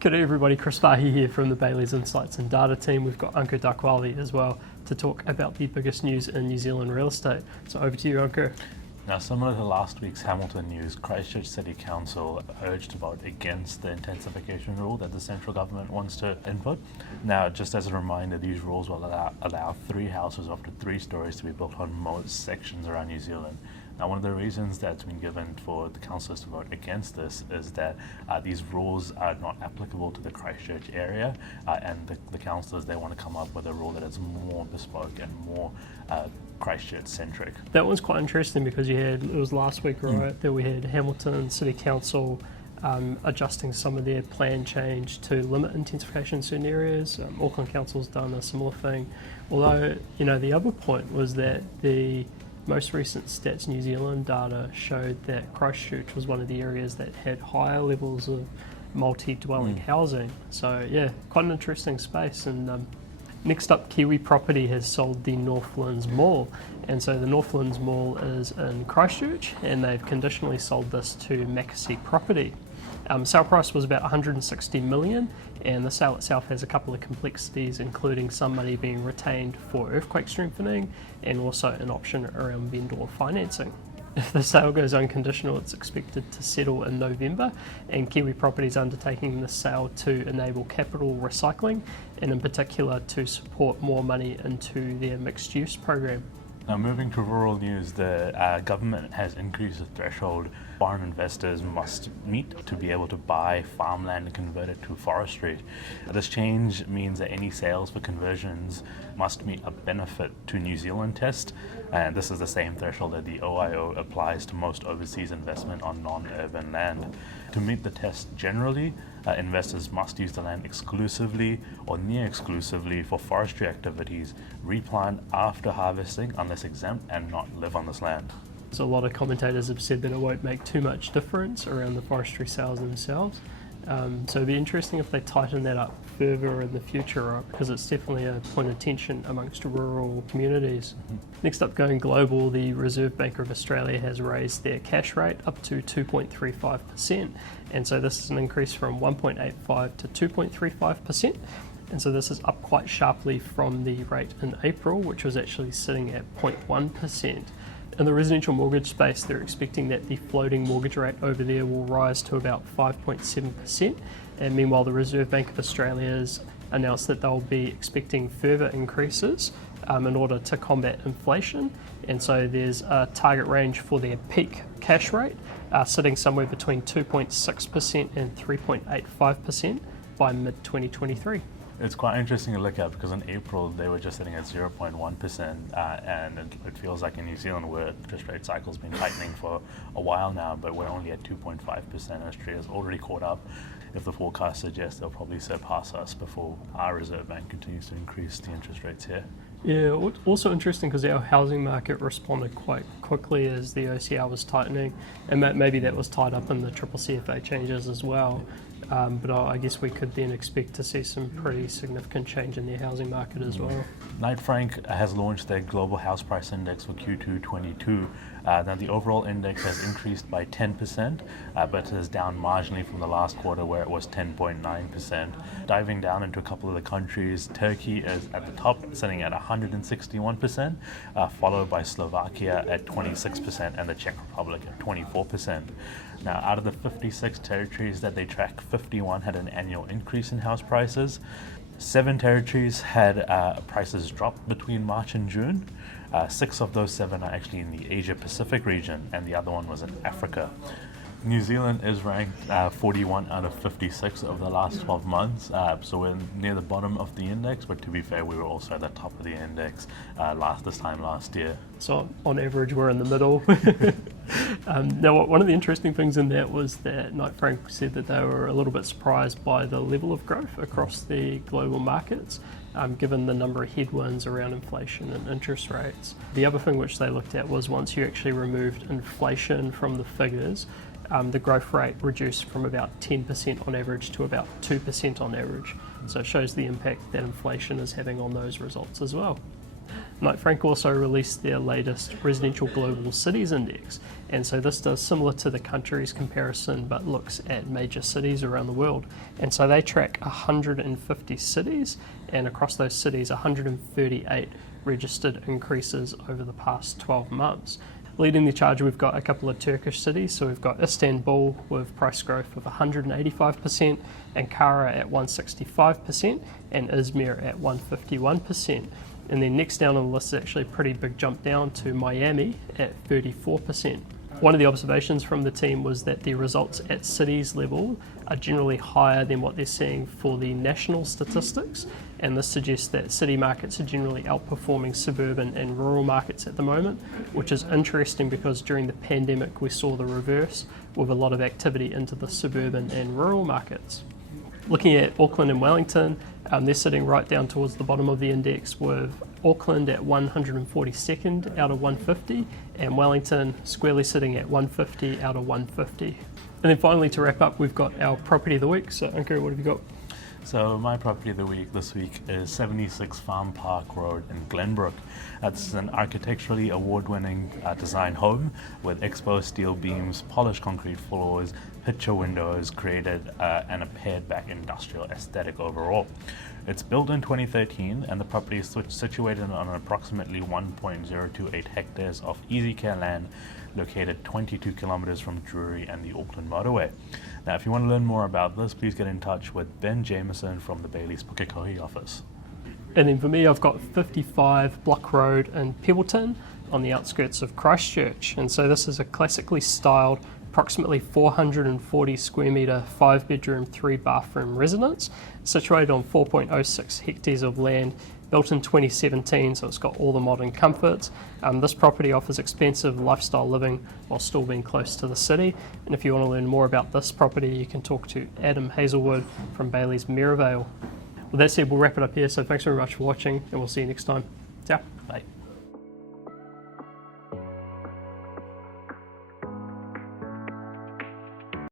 Good day everybody, Chris Farhi here from the Bayleys Insights and Data team. We've got Ankur Dakwale as well to talk about the biggest news in New Zealand real estate. So over to you, Ankur. Now, similar to last week's Hamilton news, Christchurch City Council urged to vote against the intensification rule that the central government wants to input. Now, just as a reminder, these rules will allow 3 houses up to 3 stories to be built on most sections around New Zealand. Now, one of the reasons that's been given for the councillors to vote against this is that these rules are not applicable to the Christchurch area, and the councillors, they want to come up with a rule that is more bespoke and more Christchurch-centric. That was quite interesting because it was last week, right, that we had Hamilton City Council adjusting some of their plan change to limit intensification in certain areas. Auckland Council's done a similar thing. Although, the other point was that the most recent Stats New Zealand data showed that Christchurch was one of the areas that had higher levels of multi-dwelling housing. So yeah, quite an interesting space. And next up, Kiwi Property has sold the Northlands Mall. And so the Northlands Mall is in Christchurch, and they've conditionally sold this to Kiwi Property. Sale price was about 160 million, and the sale itself has a couple of complexities, including some money being retained for earthquake strengthening and also an option around vendor financing. If the sale goes unconditional, it's expected to settle in November, and Kiwi Property is undertaking the sale to enable capital recycling and in particular to support more money into their mixed use program. Now, moving to rural news, the government has increased the threshold foreign investors must meet to be able to buy farmland and convert it to forestry. This change means that any sales for conversions must meet a benefit to New Zealand test, and this is the same threshold that the OIO applies to most overseas investment on non-urban land. To meet the test generally, investors must use the land exclusively or near exclusively for forestry activities, replant after harvesting unless exempt, and not live on this land. So a lot of commentators have said that it won't make too much difference around the forestry sales themselves. So it'd be interesting if they tighten that up further in the future, right? Because it's definitely a point of tension amongst rural communities. Next up, going global, the Reserve Bank of Australia has raised their cash rate up to 2.35%. And so this is an increase from 1.85 to 2.35%. And so this is up quite sharply from the rate in April, which was actually sitting at 0.1%. In the residential mortgage space, they're expecting that the floating mortgage rate over there will rise to about 5.7%. And meanwhile, the Reserve Bank of Australia has announced that they'll be expecting further increases in order to combat inflation. And so there's a target range for their peak cash rate sitting somewhere between 2.6% and 3.85% by mid-2023. It's quite interesting to look at because in April they were just sitting at 0.1%, and it feels like in New Zealand where interest rate cycle's been tightening for a while now, but we're only at 2.5%. Australia's already caught up. If the forecast suggests, they'll probably surpass us before our Reserve Bank continues to increase the interest rates here. Yeah, also interesting because our housing market responded quite quickly as the OCR was tightening, and maybe that was tied up in the CCCFA changes as well. But I guess we could then expect to see some pretty significant change in the housing market as well. Knight Frank has launched their Global House Price Index for Q2 22. Now the overall index has increased by 10%, but it is down marginally from the last quarter where it was 10.9%. Diving down into a couple of the countries, Turkey is at the top, sitting at 161%, followed by Slovakia at 26% and the Czech Republic at 24%. Now, out of the 56 territories that they track, 51 had an annual increase in house prices. 7 territories had prices drop between March and June. 6 of those 7 are actually in the Asia Pacific region, and the other one was in Africa. New Zealand is ranked 41 out of 56 over the last 12 months, so we're near the bottom of the index, but to be fair, we were also at the top of the index this time last year. So on average, we're in the middle. Now, one of the interesting things in that was that Knight Frank said that they were a little bit surprised by the level of growth across the global markets, given the number of headwinds around inflation and interest rates. The other thing which they looked at was once you actually removed inflation from the figures, the growth rate reduced from about 10% on average to about 2% on average. So it shows the impact that inflation is having on those results as well. Knight Frank also released their latest Residential Global Cities Index, and so this does similar to the countries comparison but looks at major cities around the world. And so they track 150 cities, and across those cities 138 registered increases over the past 12 months. Leading the charge, we've got a couple of Turkish cities. So we've got Istanbul with price growth of 185%, Ankara at 165%, and Izmir at 151%. And then next down on the list is actually a pretty big jump down to Miami at 34%. One of the observations from the team was that the results at cities level are generally higher than what they're seeing for the national statistics, and this suggests that city markets are generally outperforming suburban and rural markets at the moment, which is interesting because during the pandemic we saw the reverse with a lot of activity into the suburban and rural markets. Looking at Auckland and Wellington, they're sitting right down towards the bottom of the index, with Auckland at 142nd out of 150 and Wellington squarely sitting at 150 out of 150. And then finally, to wrap up, we've got our property of the week. So Ankur, what have you got? So my property of the week this week is 76 Farm Park Road in Glenbrook. It's an architecturally award-winning design home with exposed steel beams, polished concrete floors, picture windows created, and a pared-back industrial aesthetic overall. It's built in 2013, and the property is situated on approximately 1.028 hectares of easy care land located 22 kilometers from Drury and the Auckland motorway. Now, if you want to learn more about this, please get in touch with Ben Jameson from the Bayleys Pukekohe office. And then for me, I've got 55 Block Road in Prebbleton on the outskirts of Christchurch. And so this is a classically styled, approximately 440 square metre, 5-bedroom, 3-bathroom residence, situated on 4.06 hectares of land, built in 2017, so it's got all the modern comforts. This property offers expensive lifestyle living while still being close to the city. And if you want to learn more about this property, you can talk to Adam Hazelwood from Bayleys Merivale. Well, that said, we'll wrap it up here, so thanks very much for watching, and we'll see you next time. Ciao. Bye.